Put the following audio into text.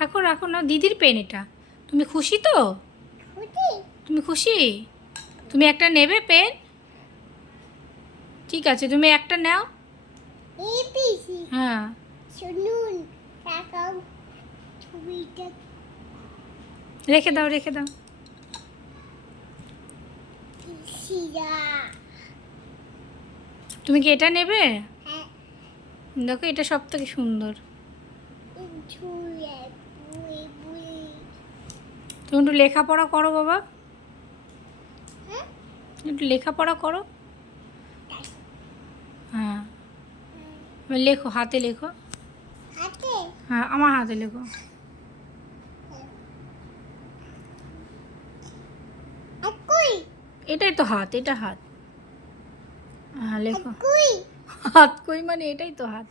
রাখো রাখো না, দিদির পেন এটা। তুমি খুশি তো? তুমি খুশি? তুমি একটা নেবে পেন? ঠিক আছে, তুমি একটা নাও। হ্যাঁ, শুনুন, তাকাও ছবিটা। রেখে দাও রেখে দাও। শিরা। তুমি কি এটা নেবে? হ্যাঁ, দেখো এটা সব থেকে সুন্দর। ঝুলে বুই বুই। তুমি একটু লেখাপড়া করো বাবা, হ্যাঁ, একটু লেখাপড়া করো। হ্যাঁ, এবার লেখো, হাতে লেখো। হাতে। হ্যাঁ, আমার হাতে লেখো। একই এটাই তো হাত, এটা হাত। হ্যাঁ লেখো। একই। হাত কই মানে এটাই তো হাত।